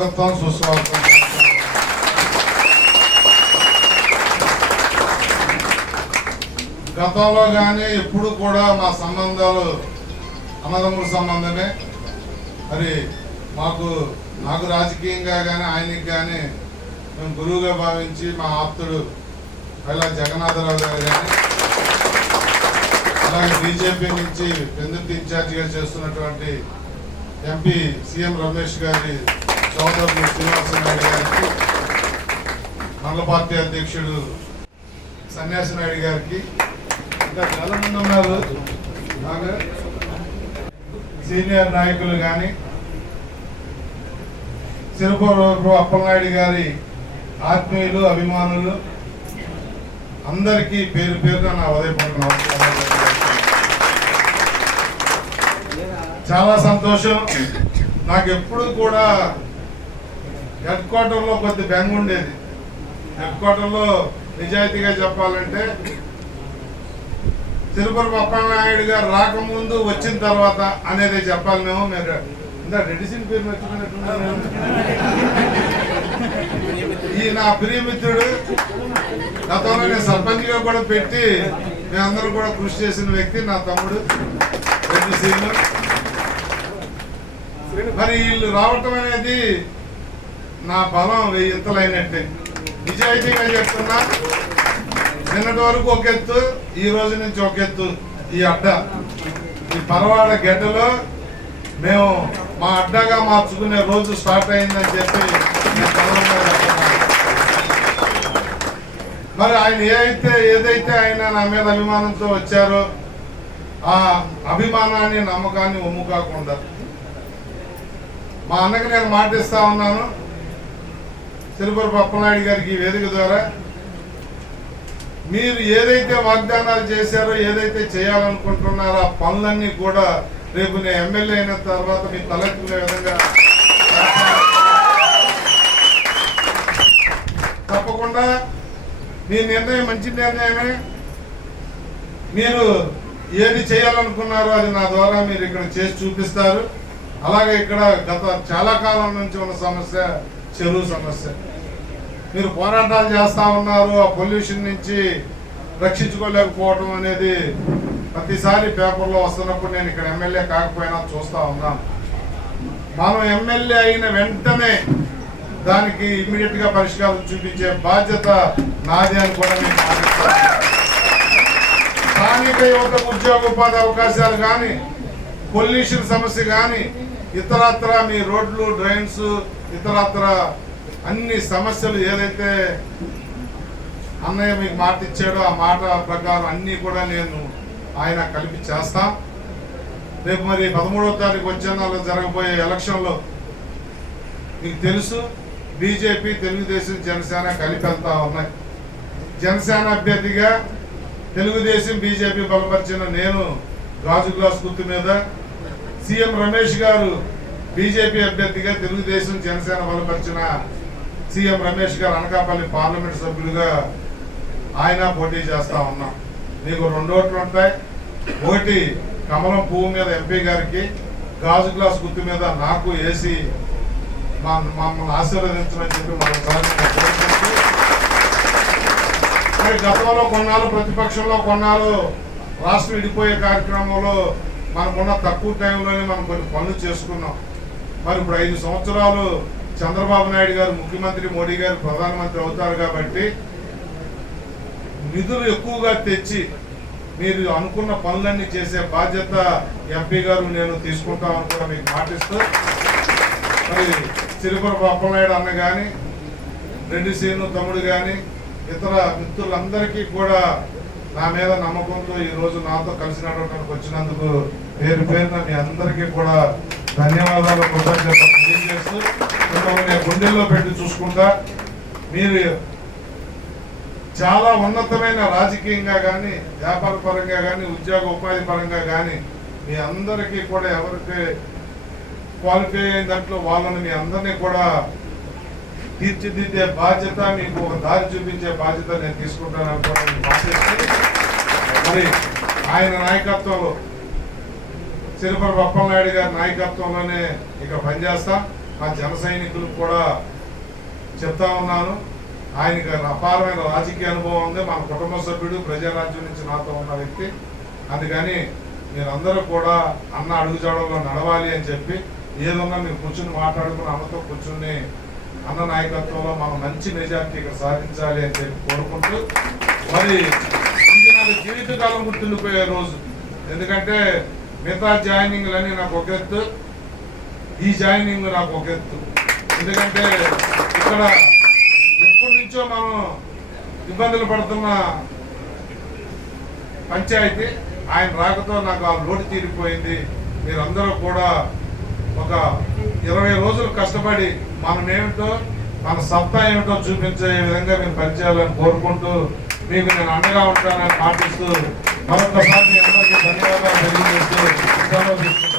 స్వాగతం సుస్వాగతం గతంలో కానీ ఎప్పుడు కూడా మా సంబంధాలు అన్నదమ్ముల సంబంధమే మరి మాకు నాకు రాజకీయంగా కానీ ఆయనకి కానీ మేము గురువుగా భావించి మా ఆప్తుడు పైలా జగన్నాథరావు గారు కానీ అలాగే బీజేపీ నుంచి పెందుర్తి ఇన్ఛార్జిగా చేస్తున్నటువంటి ఎంపీ సీఎం రమేష్ గారి సోదరుడు శ్రీనివాసనాయుడు గారికి మండల పార్టీ అధ్యక్షుడు సన్యాసి నాయుడు గారికి ఇంకా చాలా మంది ఉన్నారు. బాగా సీనియర్ నాయకులు కానీ సిరుపూరు అప్పలనాయుడు గారి ఆత్మీయులు అభిమానులు అందరికీ పేరు పేరుగా నా ఉదయపూర్వక నమస్కారాలు. చాలా సంతోషం. నాకు ఎప్పుడు కూడా హెడ్ క్వార్టర్లో కొద్ది బెంగ ఉండేది. హెడ్ క్వార్టర్లో నిజాయితీగా చెప్పాలంటే తిరుపతి పప్పనాయుడు గారు రాకముందు వచ్చిన తర్వాత అనేది చెప్పాలి మేము. మీరు ఇందా రెడిసిన్ పేరు మర్చిపోయినట్టున్నారు ఈ నా ప్రియమిత్రుడు గతంలో నేను సర్పంచ్గా కూడా పెట్టి మేమందరూ కూడా కృషి చేసిన వ్యక్తి నా తమ్ముడు రెడ్డి సీను మరి వీళ్ళు రావటం అనేది నా బలం వెయ్యి ఇంతలైనట్టే. నిజాయితీగా చెప్తున్నా నిన్నటి వరకు ఒక ఎత్తు ఈ రోజు నుంచి ఒక ఎత్తు ఈ అడ్డ. ఈ పరవాడ గడ్డలో మేము మా అడ్డగా మార్చుకునే రోజు స్టార్ట్ అయిందని చెప్పి మరి ఆయన ఏ ఏదైతే ఆయన నా మీద అభిమానంతో వచ్చారో ఆ అభిమానాన్ని నమ్మకాన్ని ఒమ్ము కాకుండా. మా అన్నకి నేను మాటిస్తా ఉన్నాను. తిరుపతి అప్పలనాయుడు గారికి ఈ వేదిక ద్వారా మీరు ఏదైతే వాగ్దానాలు చేశారో ఏదైతే చేయాలనుకుంటున్నారో ఆ పనులన్నీ కూడా రేపు నేను ఎమ్మెల్యే అయిన తర్వాత మీ తలెత్తుకునే విధంగా తప్పకుండా మీ నిర్ణయం మంచి నిర్ణయమే. మీరు ఏది చేయాలనుకున్నారో అది నా ద్వారా మీరు ఇక్కడ చేసి చూపిస్తారు. అలాగే ఇక్కడ గత చాలా కాలం నుంచి ఉన్న సమస్య చెరువు సమస్య. మీరు పోరాటాలు చేస్తూ ఉన్నారు ఆ పొల్యూషన్ నుంచి రక్షించుకోలేకపోవడం అనేది ప్రతిసారి పేపర్లో వస్తున్నప్పుడు నేను ఇక్కడ ఎమ్మెల్యే కాకపోయినా చూస్తూ ఉన్నాను. మనం ఎమ్మెల్యే అయిన వెంటనే దానికి ఇమ్మీడియట్గా పరిష్కారం చూపించే బాధ్యత నాది అని కూడా నేను స్థానిక యువతకు ఉద్యోగ ఉపాధి అవకాశాలు కానీ పొల్యూషన్ సమస్య కానీ ఇతరత్ర మీ రోడ్లు డ్రైన్స్ ఇతరత్ర అన్ని సమస్యలు ఏదైతే అన్నయ్య మీకు మాట ఇచ్చాడో ఆ మాట ప్రకారం అన్నీ కూడా నేను ఆయన కలిపి చేస్తా. రేపు మరి పదమూడవ తారీఖు వచ్చే నెలలో జరగబోయే ఎలక్షన్లో మీకు తెలుసు బీజేపీ తెలుగుదేశం జనసేన కలిపి వెళ్తా ఉన్నాయి. జనసేన అభ్యర్థిగా తెలుగుదేశం బీజేపీ బలపరిచిన నేను రాజు గ్లాస్ గుర్తు మీద సీఎం రమేష్ గారు బీజేపీ అభ్యర్థిగా తెలుగుదేశం జనసేన బలపరిచిన సీఎం రమేష్ గారు అనకాపల్లి పార్లమెంట్ సభ్యులుగా ఆయన పోటీ చేస్తా ఉన్నాం. నీకు రెండు ఓట్లు ఉంటాయి. ఒకటి కమలం పువ్వు మీద ఎంపీ గారికి గాజు గ్లాస్ గుర్తు మీద నాకు వేసి మా మమ్మల్ని ఆశీర్వదించమని చెప్పి మరి గతంలో కొన్నాళ్ళు ప్రతిపక్షంలో కొన్నాళ్ళు రాష్ట్రం విడిపోయే కార్యక్రమంలో మనకున్న తక్కువ టైంలోనే మనం కొన్ని పనులు చేసుకున్నాం. మరి ఇప్పుడు ఐదు సంవత్సరాలు చంద్రబాబు నాయుడు గారు ముఖ్యమంత్రి మోడీ గారు ప్రధానమంత్రి అవుతారు కాబట్టి నిధులు ఎక్కువగా తెచ్చి మీరు అనుకున్న పనులన్నీ చేసే బాధ్యత ఎంపీ గారు నేను తీసుకుంటామని కూడా మీకు మాటిస్తూ మరి సిరిపుర అప్పలనాయుడు అన్న కానీ రెడ్డి సీను తమ్ముడు కానీ ఇతర మిత్రులందరికీ కూడా నా మీద నమ్మకంతో ఈరోజు నాతో కలిసి నడవడానికి వచ్చినందుకు పేరు పేరున మీ అందరికీ కూడా ధన్యవాదాలు కృతజ్ఞతలు తెలియజేస్తూ మిమ్మల్ని గుండెల్లో పెట్టి చూసుకుంటా. మీరు చాలా ఉన్నతమైన రాజకీయంగా కానీ వ్యాపార పరంగా కానీ ఉద్యోగ ఉపాధి పరంగా కానీ మీ అందరికీ కూడా ఎవరికి క్వాలిఫై అయిన దాంట్లో వాళ్ళని మీ అందరినీ కూడా తీర్చిదిద్దే బాధ్యత మీకు ఒక దారి చూపించే బాధ్యత నేను తీసుకుంటాను అనుకోవడానికి మరి ఆయన నాయకత్వంలో సిరిపర బప్పలనాయుడు గారి నాయకత్వంలోనే ఇక పనిచేస్తా. మా జన సైనికులకు కూడా చెప్తా ఉన్నాను. ఆయనకి అపారమైన రాజకీయ అనుభవం ఉంది. మన కుటుంబ సభ్యుడు ప్రజారాజ్యం నుంచి నాతో ఉన్న వ్యక్తి. అందుకని మీరందరూ కూడా అన్న అడుగుజాడలో నడవాలి అని చెప్పి ఏదన్నా మీరు కూర్చుని మాట్లాడుకుని అన్నతో కూర్చుని అన్న నాయకత్వంలో మనం మంచి మెజార్టీ ఇక్కడ సాధించాలి అని చెప్పి కోరుకుంటూ మరి జీవితకాలం గుర్తుండిపోయే రోజు. ఎందుకంటే మిగతా జాయినింగ్లన్నీ నాకు ఒక ఎత్తు ఈ జాయినింగ్ నాకు ఒక ఎత్తు. ఎందుకంటే ఇక్కడ ఎప్పటి నుంచో మనం ఇబ్బందులు పడుతున్న పంచాయతీ ఆయన రాకతో నాకు ఆ లోటు తీరిపోయింది. మీరందరూ కూడా ఒక ఇరవై రోజులు కష్టపడి మనం మన సత్తా ఏమిటో చూపించే విధంగా మేము పనిచేయాలని కోరుకుంటూ మీకు నేను అండగా ఉంటానని Marta Sandy, Andrés, Daniela, Felipe, estamos